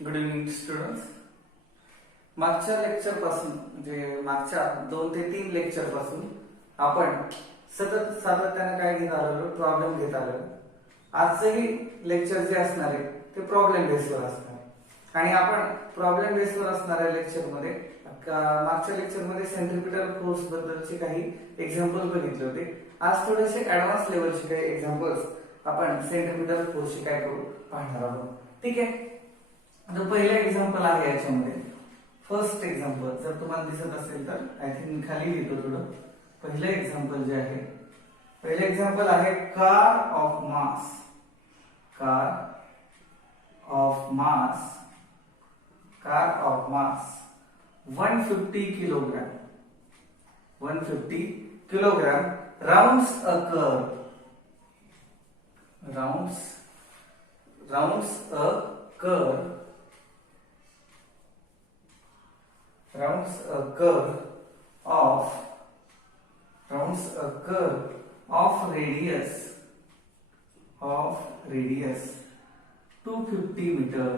Good evening students. मागच्या lecture पासून म्हणजे मागच्या 2 ते 3 लेक्चर पासून आपण सतत सातत्याने काय घेत आलो, प्रॉब्लेम घेत आलो. आजचंही लेक्चर जे असणार आहे ते प्रॉब्लेम बेसवर असणार आहे आणि आपण प्रॉब्लेम बेसवर असणाऱ्या लेक्चरमध्ये मागच्या लेक्चरमध्ये सेंट्रिपिटल फोर्स बद्दलचे काही एक्झाम्पल बघितले होते. आज थोडेसे ऍडव्हान्स लेवलचे काही एक्झाम्पल्स आपण सेंट्रिपिटल फोर्सचे काय करू पाहणार आहोत. ठीक आहे. आता पहिलं एक्झाम्पल आहे याच्यामध्ये. फर्स्ट एक्झाम्पल जर तुम्हाला दिसत असेल तर आय थिंक मी खाली लिहितो थोडं. पहिलं एक्झाम्पल जे आहे, पहिलं एक्झाम्पल आहे car of mass. Car of mass 150 kilogram. 150 kilogram rounds a curve. rounds a curve. rounds a curve of radius 250 meter.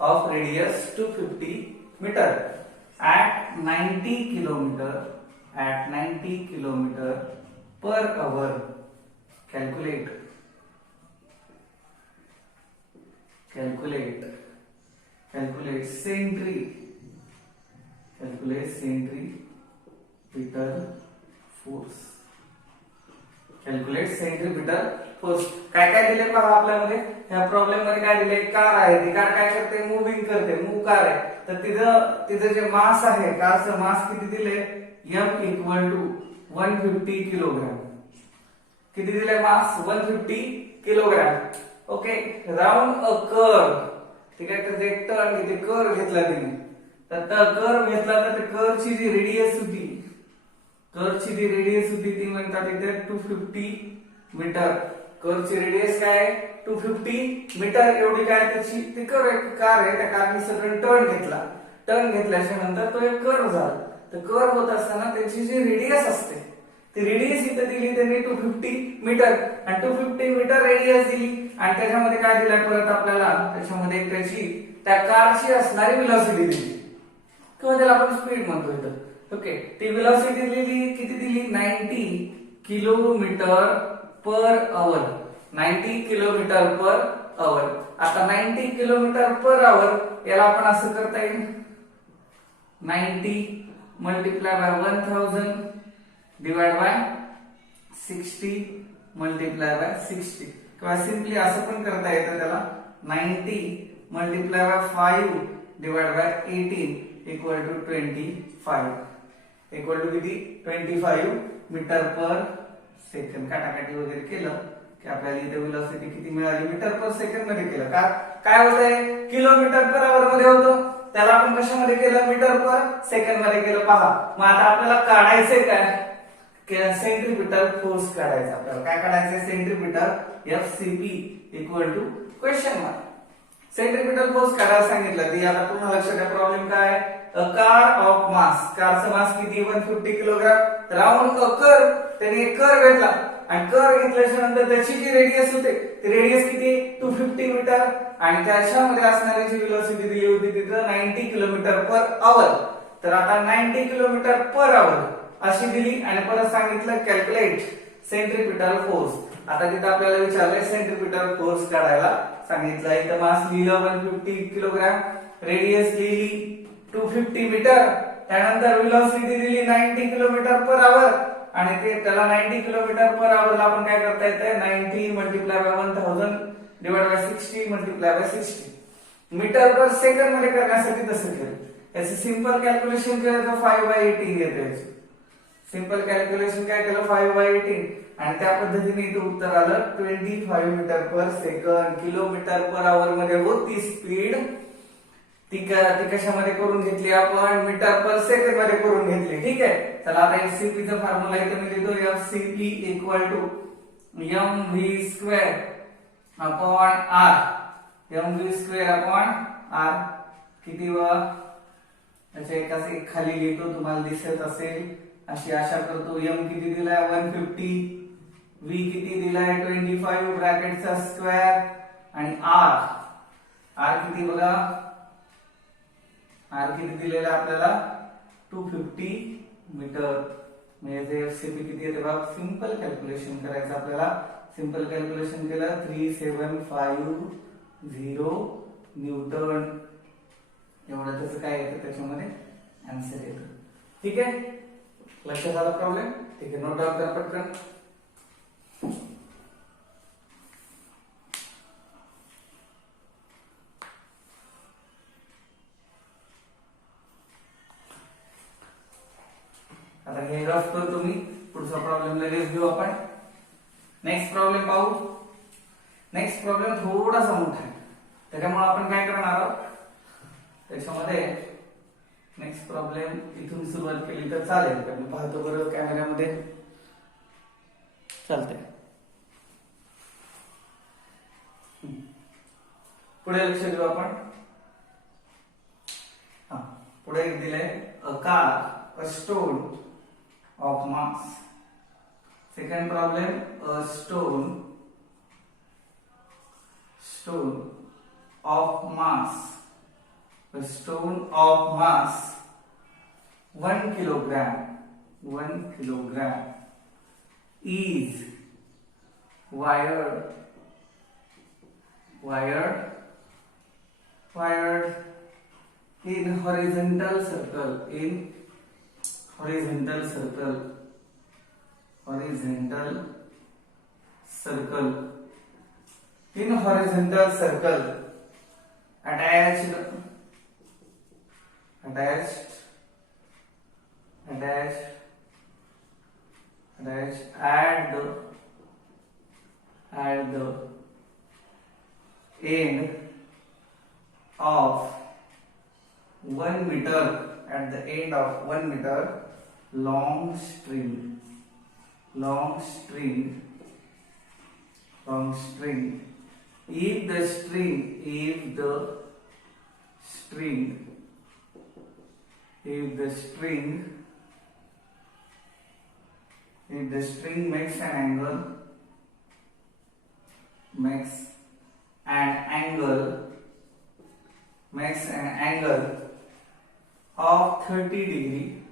Of radius 250 meter at 90 kilometer per hour. Calculate centripetal force. Calculate centripetal force. काय काय दिले पहा आपल्यामध्ये. ह्या problem मध्ये काय दिले, car आहे. ती कार काय करते, मूव्हिंग करते, मूव्ह कार आहे. तर तिचं जे मास आहे, कारचं मास किती दिले, m इक्वल टू 150 किलोग्राम. किती दिले मास, 150 kilogram. Okay. Round a curve. ठीक आहे. तर एक टर्न घेते, कर्व घेतला तिने. तर कर्व घेतला तर कर्वची जी रेडियस होती ती म्हणतात इथे 250 मीटर. कर्वची रेडियस काय आहे, 250 मीटर एवढी काय त्याची ती कार आहे. त्या कारने सगळं टर्न घेतल्याच्या नंतर तो एक कर्व झाला. तर कर्व होत असताना त्याची जी रेडियस असते ती रेडियस इथे दिली त्यांनी 250 मीटर आणि 250 मीटर रेडियस दिली आणि त्याच्यामध्ये काय दिलं परत आपल्याला, त्याच्यामध्ये त्याची त्या कारची असणारी व्हेलॉसिटी दिली किंवा त्याला आपण स्पीड म्हणतो इथं. ओके. ती व्हेलॉसिटी दिली, किती दिली, 90 kilometre per hour. 90 kilometre per hour. आता 90 किलोमीटर पर आवर याला आपण असं करता येईल, 90 multiply by 1000 divide by 60 multiply by 60 किंवा सिंपली असं पण करता येतं त्याला, 90 multiply by 5 divide by 18 equal to 25. Equal to किती, 25 मीटर पर सेकंड. काटाकाटी वगैरे केलं की आपल्याला इथे व्हेलॉसिटी किती मिळाली, मीटर पर सेकंड मध्ये केलं. काय होतंय, किलोमीटर पर आवर मध्ये होतं, त्याला आपण कशामध्ये केलं, मीटर पर सेकंड मध्ये केलं. पहा मग आता आपल्याला काढायचंय काय, सेंट्रिपिटल फोर्स काढायचा. आपल्याला काय काढायचंय, centripetal FCP equal to question mark. Centripetal force काढायला सांगितलं. ती आता पुन्हा लक्षात घ्या, प्रॉब्लेम काय, कार ऑफ मास. कारचा मास किती, 150 किलोग्राम. Round a curve. त्याने एक कर्व घेतला आणि कर्व घेतल्याच्या नंतर त्याची जी रेडियस होते ती रेडियस किती, 250 मीटर आणि त्याच्यामध्ये असणारी जी व्हेलॉसिटी दिली होती तिथं 90 किलोमीटर पर आवर. तर आता 90 किलोमीटर पर आवर अशी दिली आणि परत सांगितलं कॅल्क्युलेट सेंट्रिपिटल फोर्स. आता तिथं आपल्याला विचारलंय सेंट्रिपिटल फोर्स काढायला सांगितलं. इथं मास लिहिलं 150 किलोग्राम, रेडियस लिहिली 250 मीटर, त्यानंतर व्हेलॉसिटी दिली 90 किलोमीटर पर आवर आणि ते त्याला 90 किलोमीटर पर आवर ला आपण काय करता येतंय, 90 multiply by 1000 divide by 60 multiply by 60 metre per second मध्ये करण्यासाठी तसं केलं. याचं सिंपल कॅल्क्युलेशन केलं तर 5/18 येतं. सिंपल कॅल्क्युलेशन काय केलं, 5/18 आणि त्या पद्धतीने इथे उत्तर आलं 25 metre per second. Kilometre per hour मध्ये होती स्पीड, ती कशामध्ये करून घेतली आपण, मीटर पर सेकंड मध्ये करून घेतली. ठीक आहे. चला आता FCP चा फॉर्म्युला इथे मी लिहितो, FCP equal to mv² upon r. mv² upon r किती व त्याच्या एक खाली लिहितो, तुम्हाला दिसत असेल अशी आशा करतो. m किती दिलाय 150, v किती दिलाय 25 ब्रॅकेटचा स्क्वेअर आणि r आर किती बघा, आर किती दिलेला आपल्याला 250 मीटर. म्हणजे एफसीपी किती येते बघा, सिंपल कॅल्क्युलेशन करायचं आपल्याला. सिंपल कॅल्क्युलेशन केलं 3750 न्यूटन एवढं त्याचं काय येतं, त्याच्यामध्ये आन्सर येतं. ठीक आहे, लक्षात आला प्रॉब्लेम. ठीक आहे, नोट डाऊन करा पटकन. आता हे रफ करतो मी, पुढचा प्रॉब्लेम लगेच घेऊ आपण. नेक्स्ट प्रॉब्लेम पाहू. नेक्स्ट प्रॉब्लेम थोडासा मोठा आहे, त्याच्यामुळे आपण काय करणार आहोत, त्याच्यामध्ये नेक्स्ट प्रॉब्लेम इथून सुरुवात केली तर चालेल का? मी पाहतो बरं कॅमेऱ्यामध्ये, चालतंय. पुढे लक्ष देऊ आपण. हा, पुढे एक दिलंय, a car, a stone of mass. Second problem, a stone of mass, a stone of mass 1 kilogram is wired in horizontal circle, attached at the end of 1 meter, at the end of 1 meter, long string. If the string makes an angle of 30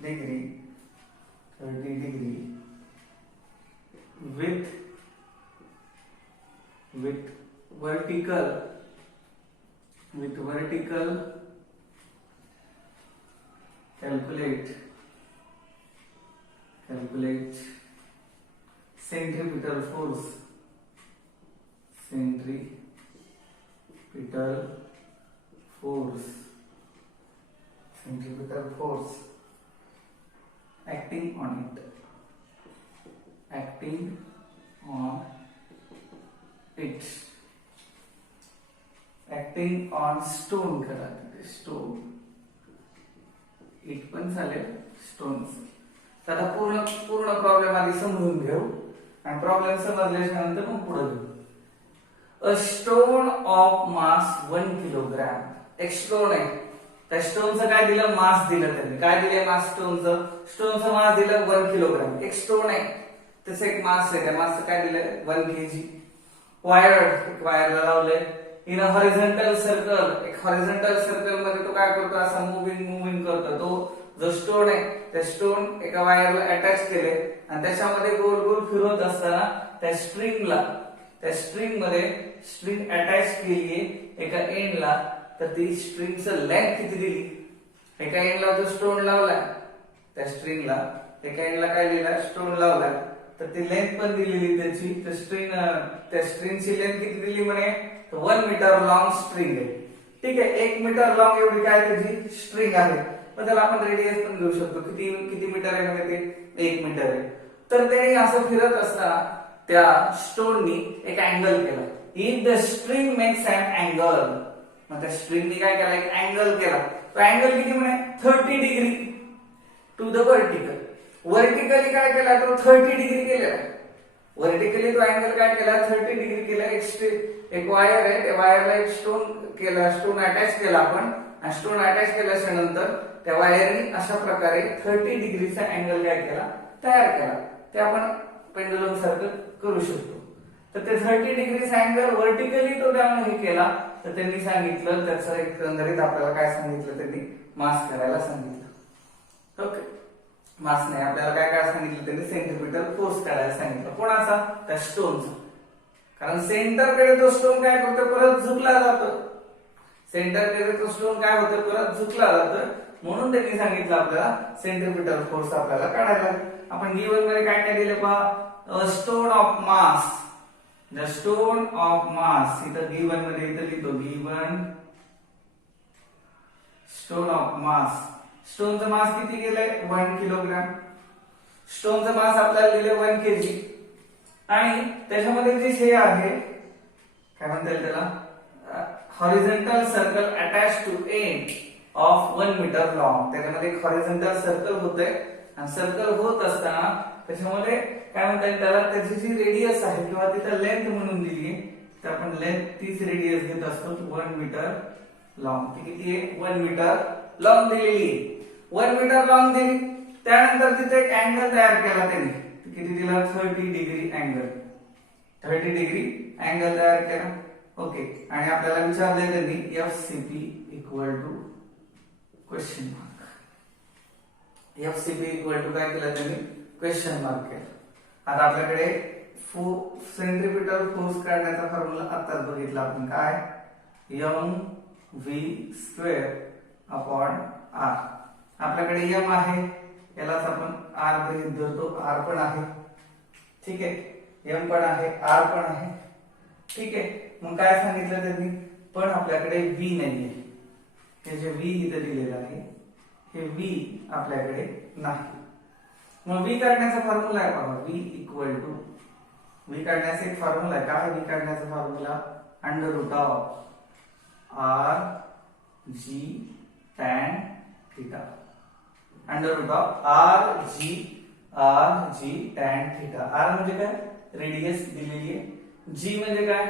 degree with vertical calculate centripetal force acting on stone करा, stone, it पण चालेल, stone. आता पूर्ण problem आधी समजून घेऊ आणि problem समजल्याच्या नंतर मग पुढे घेऊ. A stone of mass 1 kilogram. एक स्टोन आहे, त्या स्टोनचं काय दिलं, मास दिलं. त्यांनी काय दिले, मास स्टोनचं मास दिलं 1 किलोग्राम. एक स्टोन आहे, त्याचं एक मास आहे, त्या मासचं काय दिलं 1 kg. वायरला लावलंय इन अ हॉरिझॉन्टल सर्कल. एक हॉरिझॉन्टल सर्कल मध्ये तो काय करतो, असा मुव्हिंग करतो. तो जो स्टोन आहे, त्या स्टोन एका वायरला अटॅच केले आणि त्याच्यामध्ये गोल गोल फिरवत असताना त्या स्ट्रिंग अटॅच केली एका एंडला. तर ती स्ट्रिंगचं लेंथ किती दिली, एका एंडला जो स्टोन लावला त्या स्ट्रिंगला, एका एंडला काय दिला, स्टोन लावला, तर ती लेंथ पण दिलेली त्याची. त्या स्ट्रिंगची लेंथ किती दिली म्हणे, 1 मीटर लॉंग स्ट्रिंग आहे. ठीक आहे, 1 मीटर लॉंग एवढी काय त्याची स्ट्रिंग आहे. पण त्याला आपण रेडियस पण घेऊ शकतो, किती मीटर आहे म्हणजे ते 1 मीटर आहे. तर त्याने असं फिरत असताना त्या स्टोननी एक अँगल केला. If the string makes an angle, मग त्या स्ट्रिंगनी काय केला, एक अँगल केला. तो अँगल किती म्हणे 30 degree to the vertical. Vertically काय केला, तो 30 डिग्री केलेला. वर्टिकली तो अँगल काय केला, 30 डिग्री केला. एक वायर आहे, त्या वायरला एक स्टोन अटॅच केला आपण. आणि स्टोन अटॅच केल्याच्या नंतर त्या वायरनी अशा प्रकारे 30 डिग्रीचा अँगल काय केला, तयार केला. ते आपण पेंडुलम सारखं करू शकतो. तर ते 30 डिग्रीज अँगल व्हर्टिकली तो त्यामुळे हे केला, तर त्यांनी सांगितलं त्याचं एकंदरीत आपल्याला काय सांगितलं, त्यांनी मास करायला सांगितलं. ओके, मास नाही, आपल्याला काय काय सांगितलं त्यांनी, सेंट्रिपिटल फोर्स काढायला सांगितलं. कोणाचा? त्या स्टोनचा. कारण सेंटरकडे तो स्टोन काय करतो, परत झुकला जातो. सेंटरकडे तो स्टोन काय होतं, परत झुकला जातं. म्हणून त्यांनी सांगितलं आपल्याला सेंट्रिपिटल फोर्स आपल्याला काढायला. आपण गिवन मध्ये काय काय दिलं पहा, stone of mass. The stone of mass इथं गिवन मध्ये इथं लिहितो, गिवन स्टोन ऑफ मास. स्टोनचं मास किती गेलंय, 1 किलोग्राम. स्टोनचं मास आपल्याला दिले 1 केजी. आणि त्याच्यामध्ये जे हे आहे काय म्हणता येईल त्याला, horizontal circle attach to end of 1 metre long. त्याच्यामध्ये एक हॉरिझॉन्टल सर्कल होतंय आणि सर्कल होत असताना त्याच्यामध्ये काय म्हणता येईल त्याला, त्याची जी रेडियस आहे किंवा तिथं लेंथ म्हणून दिली आहे, तर आपण लेंथ 30 रेडियस घेत असतो. 1 मीटर लॉंग. ती किती आहे, 1 मीटर लॉंग दिलेली आहे. 1 मीटर लॉंग दिली. त्यानंतर तिथे एक अँगल तयार केला त्यांनी, किती दिला, 30 डिग्री अँगल. 30 डिग्री अँगल तयार केला. ओके, आणि आपल्याला विचारले त्यांनी FCP equal to question mark. FCP equal to काय केलं त्यांनी, क्वेश्चन मार्क केला. आता आपल्याकडे सेंट्रिपिटल फोर्स काढण्याचा फॉर्म्युला आताच बघितला आपण, काय, mv² अपॉन r. आपल्याकडे m आहे, यालाच आपण r गृहीत धरतो. r पण आहे, ठीक आहे, m पण आहे, r पण आहे, ठीक आहे. मग काय सांगितलं त्यांनी, पण आपल्याकडे v नाहीये. हे जे v इथे दिलेलं आहे, हे v आपल्याकडे नाही. मग v काढण्याचा फॉर्म्युला आहे बघा, v इक्वल टू, v काढण्याचा एक फॉर्म्युला आहे. काय v काढण्याचा formula, under root of r g tan theta. Under root of r g tan theta. r म्हणजे काय, रेडियस दिलेली आहे. g म्हणजे काय,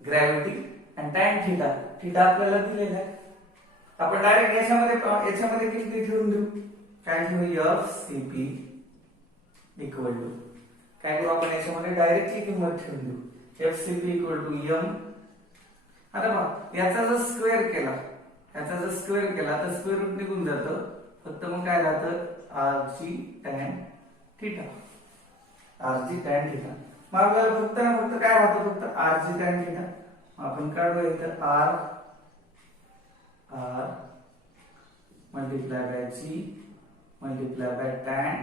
ग्रॅव्हिटी. आणि tan थीटा, थीटा आपल्याला दिलेला आहे. आपण डायरेक्ट याच्यामध्ये किती ठेवून देऊ, काय ठेवू, FCP इक्वल टू, काय करू आपण याच्यामध्ये डायरेक्टली किंमत ठेवून देऊ, FCP इक्वल टू m. आता बघा, याचा जर स्क्वेअर केला, तर स्क्वेअर रूट निघून जातं. फक्त मग काय राहतं, rg tan थीटा. मग आपल्याला फक्त काय राहतं, फक्त rg tan थीटा. आपण काढू इथं r multiply by g multiply by tan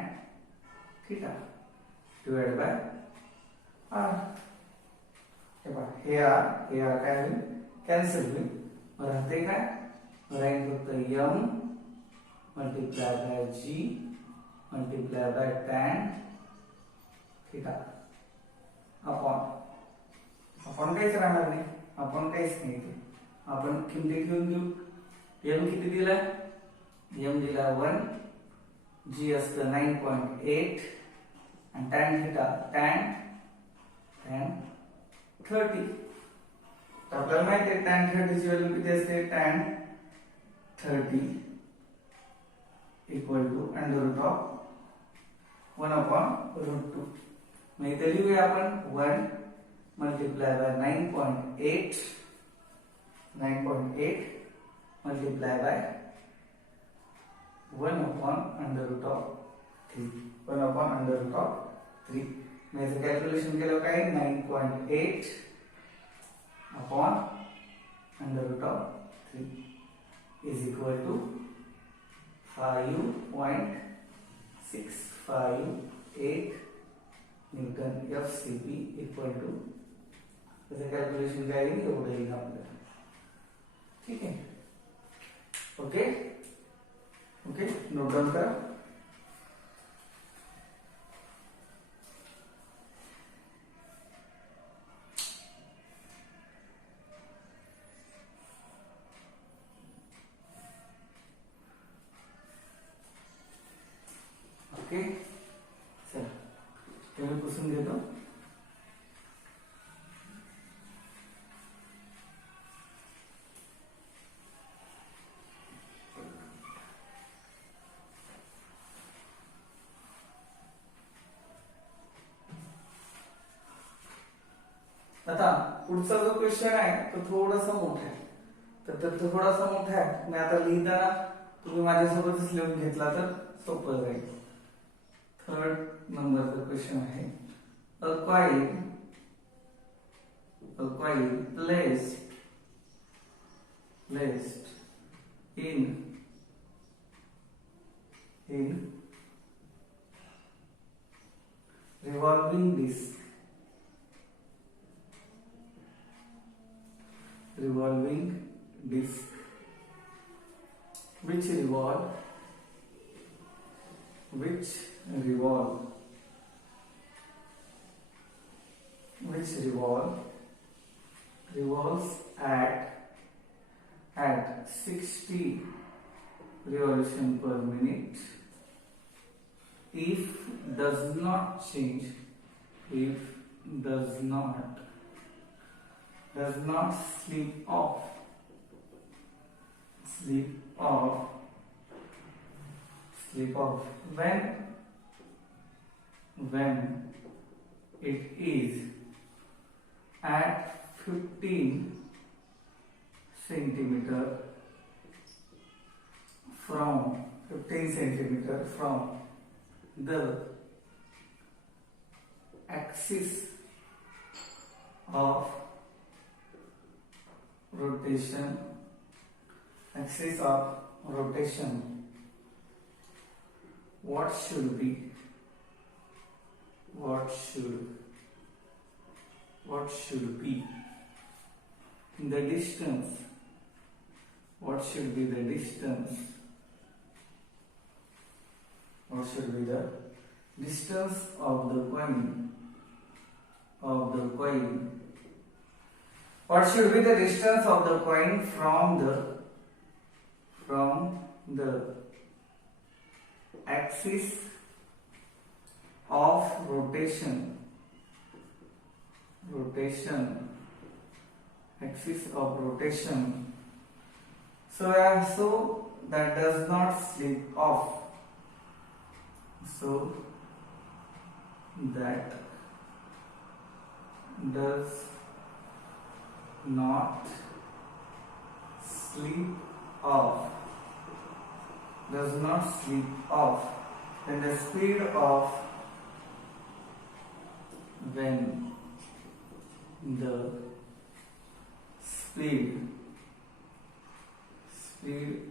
theta divide by r. हे r काय होईल, कॅन्सल होईल. राहते काय, राहील फक्त m multiply by g multiply by tan theta upon काहीच राहणार नाही, आपण काहीच नाही. आपण किमती घेऊन देऊ. m किती दिला, m दिला 1, g असतं 9.8 आणि tan थीटा tan 30. तर आपल्याला माहिती आहे tan 30 ची व्हॅल्यू किती असते, tan 30 equal to under root of 1 upon root 2. मग इथे लिहूया आपण 1 multiply by 9.8 multiply by 1 upon under root of 3. 1 upon under root of 3. मग याचं कॅल्क्युलेशन केलं काय, 9.8 upon under root of 3 is equal to 5.658 newton. FCP equal to, त्याचं calculation काय येईल, एवढं येईल आपल्याला. ठीक आहे, ओके ओके, नोट डाऊन करा. ओके, चला तुम्ही पुसून घेतो. आता पुढचा जो क्वेश्चन आहे तो थोडासा मोठा आहे, तर तो थोडासा मोठा आहे. मी आता लिहिताना तुम्ही माझ्यासोबतच लिहून घेतला तर सोपं जाईल. 3rd नंबरचा क्वेश्चन आहे. A coil placed in revolving disc which revolves at 60 revolution per minute if does not slip off when it is at 15 centimeter from the axis of rotation. What should be the distance? What should be the distance of the coin? What should be the distance of the coin from the axis of rotation? So that does not slip off. Does not slip off. Then the speed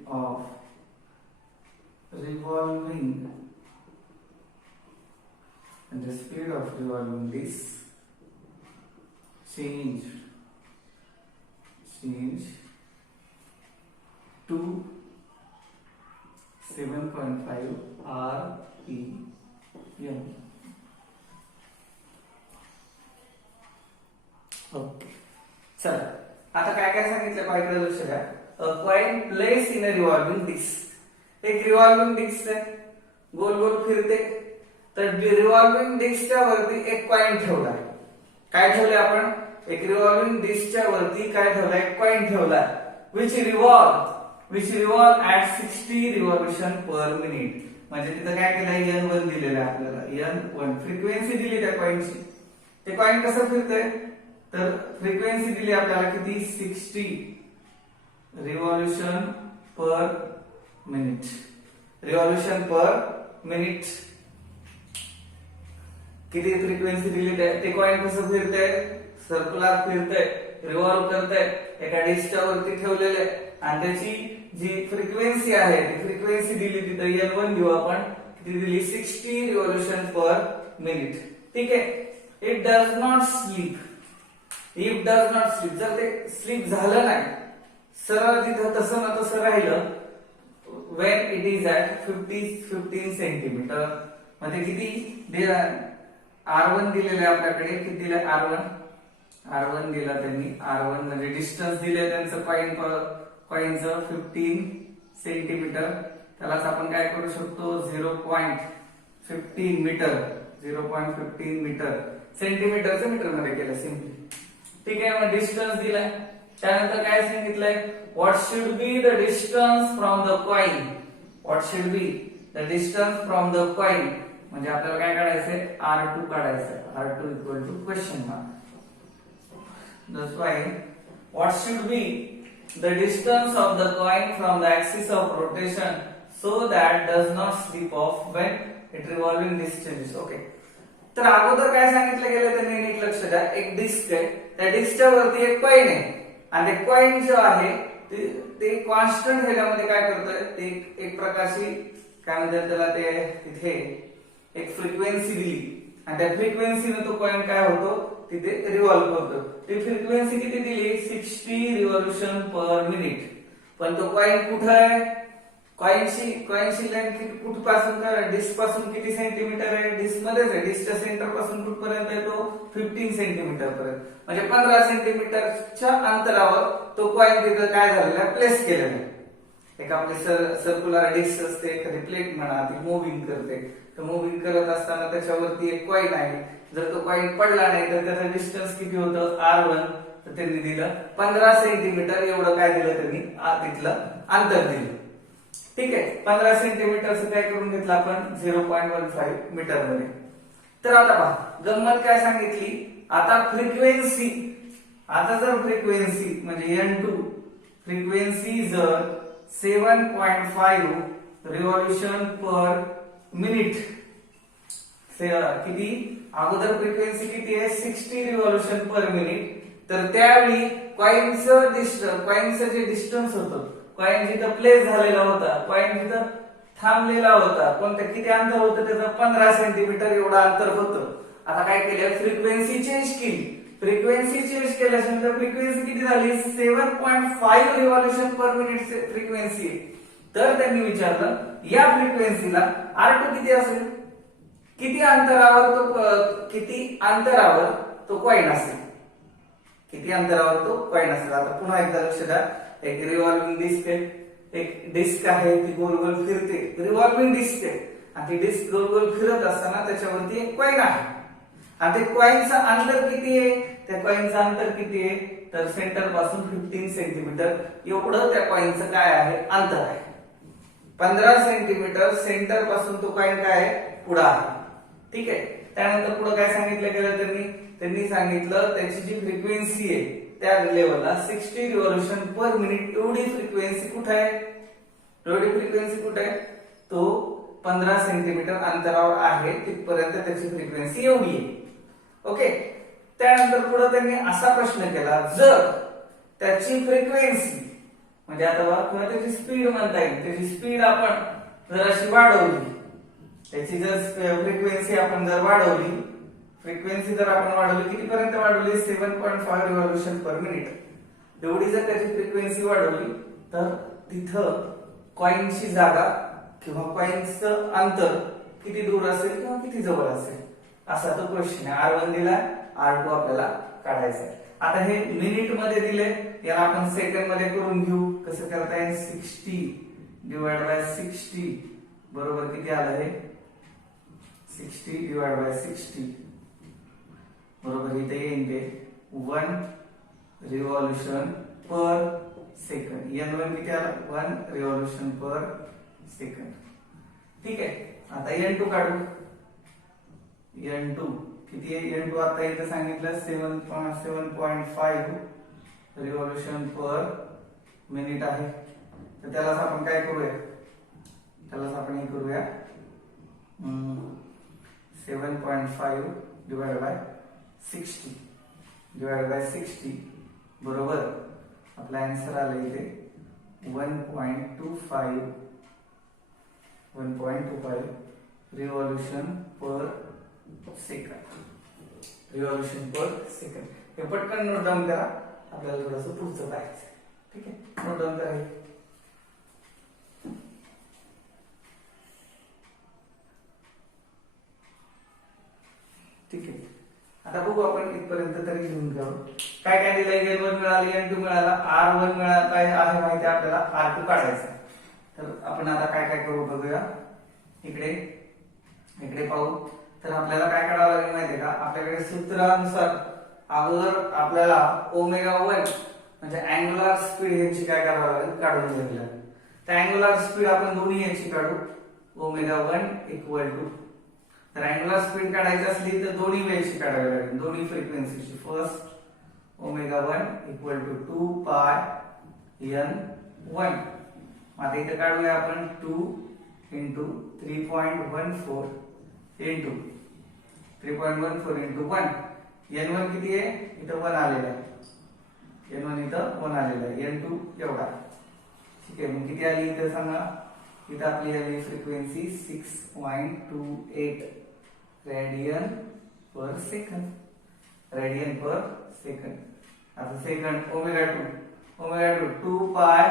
of revolving disc change to 7.5 RPM. ओके, चला आता काय काय सांगितलं पाहिजे लक्ष द्या. A coin place in a revolving disc. एक रिव्हॉल्विंग डिस्क आहे, गोल गोल फिरते. तर रिव्हॉल्विंग डिस्कच्या वरती एक कॉइन ठेवलाय. काय ठेवलंय आपण? एक रिव्हॉल्विंग डिस्कच्या वरती काय ठेवलाय? कॉइन ठेवलाय. which revolve at 60 revolution per minute. म्हणजे तिथं काय केलंय? n1 दिलेलं आहे आपल्याला. n1 फ्रिक्वेन्सी दिली त्या कॉइनची. ते कॉइन कसं फिरतंय? तर फ्रिक्वेन्सी दिली आपल्याला किती? 60 रिव्हॉल्यूशन पर मिनिट. किती फ्रिक्वेन्सी दिली? ते कॉइन कसं फिरतंय? सर्क्युलर फिरतंय, रिव्हॉल्व करतंय, एका डिस्कच्या वरती ठेवलेले आणि त्याची जी फ्रिक्वेन्सी आहे ती फ्रिक्वेन्सी दिली तिथं n1 देऊ आपण. किती दिली? 60 रिव्हॉल्यूशन पर मिनिट. ठीक आहे. It does not sleep. जर ते स्लीप झालं नाही, सरळ तिथं तसं ना तसं राहिलं, when it is at 15 centimetre. म्हणजे किती R1 दिलेलं आहे आपल्याकडे. किती दिलं? R1 दिला त्यांनी. R1 म्हणजे डिस्टन्स दिले त्यांचं कॉइनचं 15 सेंटीमीटर. त्यालाच आपण काय करू शकतो? 0.15 मीटर. 0.15 मीटर. सेंटीमीटरचं मीटर मध्ये केलं सिम्पली. ठीक आहे. मग डिस्टन्स दिलाय. त्यानंतर काय सांगितलंय? What should be the distance from the coin. म्हणजे आपल्याला काय काढायचंय? R2 काढायचंय. R2 equal to question mark. That's why what should be the distance of the coin from the axis of rotation so that does not slip off when it revolving disk changes. Okay. तर अगोदर काय सांगितलं गेलं त्यांनी नीट लक्ष द्या. एक disk आहे, त्या डिस्कच्या वरती एक कॉइन आहे आणि ते कॉइन जे आहे ते कॉन्स्टंट ह्याच्यामध्ये काय करतोय, ते एक प्रकारची काय म्हणतात त्याला, ते तिथे एक फ्रिक्वेन्सी दिली आणि त्या फ्रिक्वेन्सीने तो कॉइन काय होतो तिथे रिव्हॉल्व करतो. ती फ्रिक्वेन्सी किती दिली, 60 रिव्होल्यूशन पर मिनिट. पण तो कॉइन कुठे आहे, कॉइनची लेंथ कुठपासून, डिस्क पासून किती सेंटीमीटर आहे, डिस्क मध्येच आहे. डिस्कच्या सेंटर पासून कुठपर्यंत आहे तो 15 सेंटीमीटर पर्यंत, म्हणजे 15 सेंटीमीटरच्या अंतरावर तो कॉइन तिथं काय झालेला आहे, प्लेस केलेला आहे. एक आपली सर्क्युलर डिस्क असते, एखादी प्लेट म्हणा, ती मुव्हिंग करते. तर मुव्हिंग करत असताना त्याच्यावरती एक कॉइन आहे. जर तो कॉइन पडला नाही तर त्याचं डिस्टन्स किती होतं, R1. तर त्यांनी दिलं 15 सेंटीमीटर एवढं काय दिलं त्यांनी, तिथलं अंतर दिलं. ठीक आहे, 15 सेंटीमीटरचं काय करून घेतलं आपण, 0.15 मीटर मध्ये. तर आता पहा गंमत काय सांगितली, आता फ्रिक्वेन्सी, आता जर फ्रिक्वेन्सी म्हणजे N2 फ्रिक्वेन्सी जर 7.5 रिव्होल्यूशन पर मिनिट, किती अगोदर फ्रिक्वेन्सी किती आहे, 60 रिव्होल्यूशन पर मिनिट. तर त्यावेळी कॉइनचं जे डिस्टन्स होतं, कॉइन जिथं प्लेस झालेला होता, कॉइन जिथं थांबलेला होता, कोणत्या किती अंतर होतं त्याचं, 15 सेंटीमीटर एवढं अंतर होतं. आता काय केलं, फ्रिक्वेन्सी चेंज केली. फ्रिक्वेन्सी चेंज केल्यानंतर फ्रिक्वेन्सी किती झाली, 7.5 रिव्होल्यूशन पर मिनिट फ्रिक्वेन्सी. तर त्यांनी विचारलं या फ्रिक्वेन्सीला R2 किती असेल, किती अंतरावर तो कॉइन असेल, किती अंतरावर तो कॉइन असेल. आता पुन्हा एकदा लक्ष द्या, एक रिव्हॉल्विंग डिस्क आहे, एक डिस्क आहे, ती गोल गोल फिरते, रिव्हॉल्विंग डिस्क आहे आणि ती डिस्क गोल गोल फिरत असताना त्याच्यावरती एक कॉइन आहे आणि ते कॉइनचं अंतर किती आहे, त्या कॉइनचं अंतर किती आहे, तर सेंटर पासून 15 सेंटीमीटर एवढं त्या कॉइनचं काय आहे, अंतर आहे. 15 सेंटीमीटर सेंटर पासून तो कॉइन काय आहे, पुढे आहे. ठीक आहे. त्यानंतर पुढे काय सांगितलं गेलं, त्यांनी सांगितलं त्याची जी फ्रिक्वेन्सी आहे त्या लेवलला 60 रिव्होल्यूशन पर मिनिट एवढी फ्रिक्वेन्सी कुठे आहे, एवढी फ्रिक्वेन्सी कुठे आहे, तो 15 सेंटीमीटर अंतरावर आहे, तिथपर्यंत त्याची फ्रिक्वेन्सी एवढी आहे. ओके. त्यानंतर पुढे त्यांनी असा प्रश्न केला, जर त्याची फ्रिक्वेन्सी म्हणजे आता किंवा त्याची स्पीड म्हणता येईल, त्याची स्पीड आपण जर अशी वाढवली, त्याची जर फ्रिक्वेन्सी आपण जर वाढवली, फ्रिक्वेन्सी जर आपण वाढवली, कितीपर्यंत वाढवली, 7.5 रिव्होल्यूशन पर मिनिट एवढी जर त्याची फ्रिक्वेन्सी वाढवली, तर तिथं कॉइनची जागा किंवा कॉइनचं अंतर किती दूर असेल किंवा किती जवळ असेल, असा तो क्वेश्चन आहे. R1 दिला, R2 आपल्याला काढायचा आहे. आता हे मिनिट मध्ये दिले, याला आपण सेकंड मध्ये करून घेऊ. कसं करता येईल, 60 डिवाइड बाय 60 बरोबर किती आलं हे, 60 डिवाइड बाय 60 बरोबर इथे येईल ते 1 रिव्होल्यूशन पर सेकंड. N1 किती आला, 1 रिव्होल्यूशन पर सेकंड. ठीक आहे. आता N2 काढू. N2 किती आहे, N2 आता इथे सांगितलं 7.5 रिव्होल्यूशन पर मिनिट आहे. तर त्यालाच आपण काय करूया, त्यालाच आपण हे करूया 7.5 डिवाइड बाय 60 डिवाइड बाय 60 बरोबर आपला आन्सर आला इथे 1.25 रिव्होल्यूशन पर सेकंड. रिव्होल्यूशन पर सेकंड. हे पटकन नोट डाऊन करा, आपल्याला थोडंसं पुढचं पाहायचं. ठीक आहे, नोट डाऊन करा. ठीक आहे. आता बघू आपण इथपर्यंत तरी लिहून घेऊ. काय काय दिलंय, N1 मिळाली, N2 मिळाला, R1 मिळाला, काय आहे माहिती आपल्याला, R2 काढायचा. तर आपण आता काय काय करू बघूया. इकडे पाहू. तर आपल्याला काय काढावं लागेल माहितीये का, आपल्याकडे सूत्रानुसार अगोदर आपल्याला ω1 म्हणजे अँग्युलर स्पीड ह्याची काय करावं लागेल, काढून घ्यावी लागेल. तर अँग्युलर स्पीड आपण दोन्ही याची काढू. ω1 इक्वल टू, तर अँग्युलर स्पीड काढायची असली तर दोन्ही वेळची काढावी लागेल, दोन्ही फ्रिक्वेन्सीची. फर्स्ट ओमेगा 1 इक्वल टू 2 पाय n1. आता इथे काढूया आपण 2 इंटू 3.14 इंटू 3.14 इंटू 1. n1 किती आहे? इथं 1 आलेलं आहे. n1 इथं 1 आलेलं आहे. n2 एवढा. ठीक आहे, मग किती आली इथं सांगा? इथं आपली आली फ्रिक्वेन्सी 6.28 रेडियन पर सेकंड. रेडियन पर सेकंड. आता सेकंड ओमेगा 2 2 पाय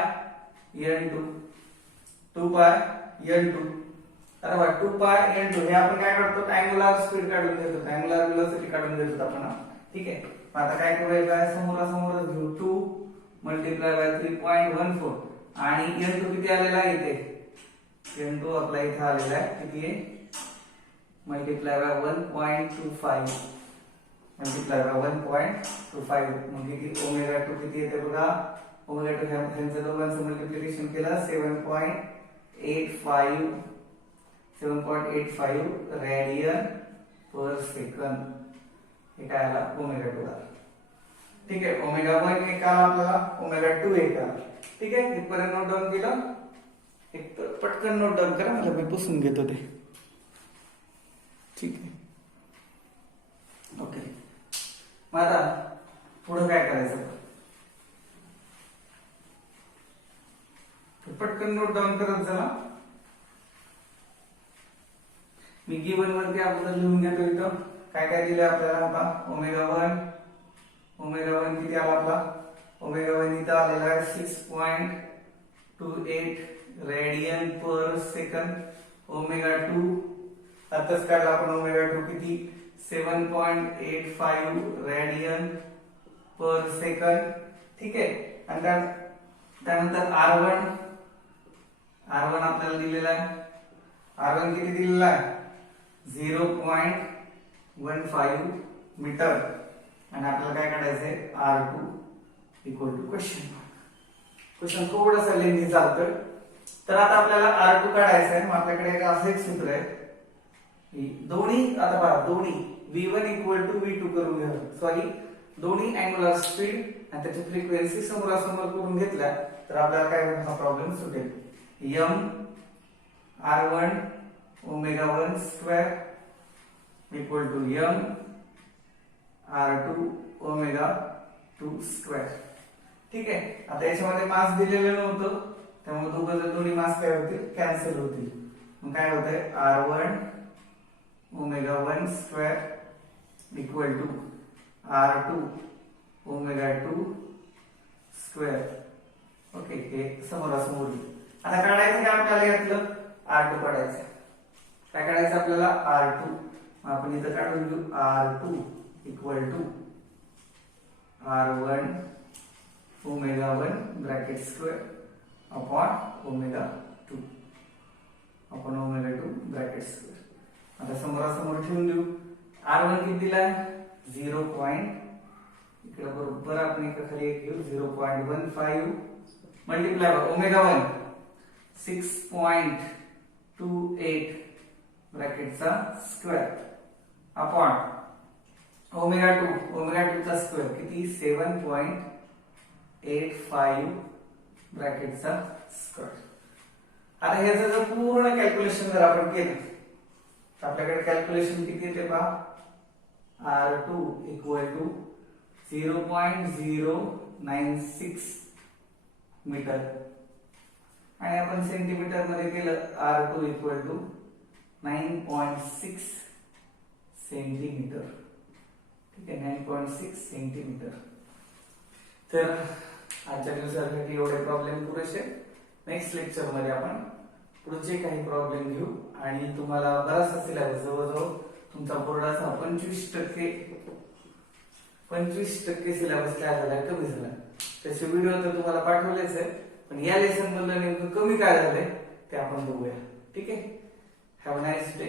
n2 2 पाय n2. आता बघा 2 पाय n2 हे आपण काय करतो? अँगुलर स्पीड काढून घेतो, अँगुलर वेलोसिटी काढून घेतो आपण. ठीक आहे, आता काय करूया? काय समोरासमोर घेऊ 2 मल्टिप्लाय बाय 3.14 आणि n2 किती आलेला आहे इथे? n2 आपला इथे आलेला आहे किती आहे? मल्टिप्लाय बाय 1.25 मल्टिप्लाय बाय 1.25 म्हणजे किती? ओमेगा 2 किती येते बघा? ओमेगा 2 ह्यांचं दोघांचं मल्टिप्लिकेशन केलं 7.85 रेडियन पर सेकंड. हे काय आला? ओमेगा 2 आला. ठीक आहे, ओमेगा 1 एक आला आपल्याला, ओमेगा 2 एक आला. ठीक आहे, इथपर्यंत नोट डाऊन केलं. एक पटकन नोट डाऊन करा, मला मी पुसून घेतो ते. ठीक आहे, ओके. मग आता पुढे काय करायचं? पटकन नोट डाऊन करत चला. मी गिवन वरती अगोदर लिहून घेतो. इथं काय काय दिलं आपल्याला? आता ओमेगा 1 किती आला आपला? ओमेगा 1 इथं आलेला आहे 6.28 रेडियन पर सेकंड. ओमेगा 2 आताच काढला आपण. ओमेगा 2 किती? 7.85 रेडियन पर सेकंड. ठीक आहे, आणि त्यानंतर R1 आपल्याला दिलेला आहे. R1 किती दिलेला आहे? 0.15 मीटर. आणि आपल्याला काय काढायचंय? R2 इक्वल टू क्वेश्चन थोडंसं लेंथी चालतं. तर आता आपल्याला R2 काढायचं आहे. मग आपल्याकडे एक असं एक सूत्र आहे. दोन्ही आता बघा, दोन्ही V1 इक्वल टू V2 करून घ्या. सॉरी, दोन्ही अँगुलर स्पीड आणि त्याची फ्रिक्वेन्सी समोरासमोर करून घेतल्या तर आपल्याला काय होईल? हा प्रॉब्लेम सुटेल. m R1 omega 1 square equal to m R2 omega 2 square. ठीक आहे, आता याच्यामध्ये मास दिलेलं नव्हतं, त्यामुळे दोन्ही मास काय होतील? कॅन्सल होतील. मग काय होतंय? R1 omega 1 square equal to R2 omega 2 square. Okay, हे समोरासमोर. आता काढायचं काय आपल्याला? यातलं R2 काढायचं. काय काढायचं आपल्याला? R2. आपण इथं काढून घेऊ R2 equal to R1 omega 1 bracket square upon omega 2 bracket square. आता समोरासमोर ठेवून देऊ. R1 किती दिलाय? 0. इकडे बरोबर आपण इकडे खाली एक घेऊ 0.15 मल्टिप्लाय बाय ओमेगा 1 6.28 ब्रॅकेटचा स्क्वेअर अपॉन ओमेगा 2 चा स्क्वेअर किती? 7.85 ब्रॅकेटचा स्क्वेअर. आता ह्याचं जर पूर्ण कॅल्क्युलेशन जर आपण केलं तर आपल्याकडे कॅल्क्युलेशन किती येते पहा? R2 इक्वल टू 0.096 मीटर आणि आपण सेंटीमीटर मध्ये केलं R2 इक्वल टू 9.6 सेंटीमीटर. ठीक आहे, 9.6 सेंटीमीटर. तर आजच्या दिवसासाठी एवढे प्रॉब्लेम पुरेसे. नेक्स्ट लेक्चर मध्ये आपण पुढचे काही प्रॉब्लेम घेऊ आणि तुम्हाला बराचसा सिलेबस जवळजवळ तुमचा बोर्डाचा 25% सिलेबस काय झाला? कमी झाला. त्याचे व्हिडिओ तर तुम्हाला पाठवलेच आहे, पण या लेसन मधलं नेमकं कमी काय झालंय ते आपण बघूया. ठीक आहे, हॅव अ नाईस डे.